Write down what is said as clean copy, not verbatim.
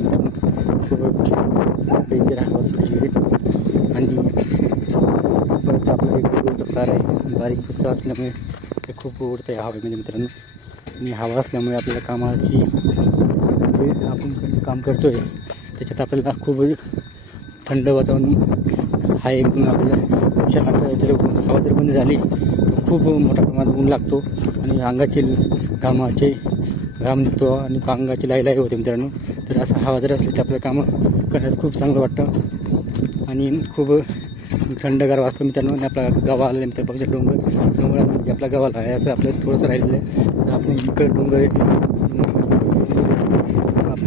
आहे मित्रांनो, खूप डेंजर हवा सुटली आणि परत आपलं एक गोलचं तार आहे बारीक पुस्त असल्यामुळे ते खूप उडतं आहे हवेमध्ये मित्रांनो. आणि हवा असल्यामुळे आपल्याला कामाची जे आपण काम करतो आहे त्याच्यात आपल्याला खूप थंड वातावरण आहे. म्हणून आपल्याला जर हवा जर बंद झाली खूप मोठ्या प्रमाणात ऊन लागतो आणि अंगाचे घाम निघतो आणि अंगाची लाई होते मित्रांनो. तर असं हवा जर असली तर आपलं कामं करण्यात खूप चांगलं वाटतं आणि खूप थंडगार वाजतं मित्रांनो. आणि आपल्या गावा आलेलं मित्र बघा डोंगर म्हणजे आपल्या गावाला आहे असं आपलं थोडंसं राहिलेलं आहे. तर आपण इकडे डोंगर आहे, आपण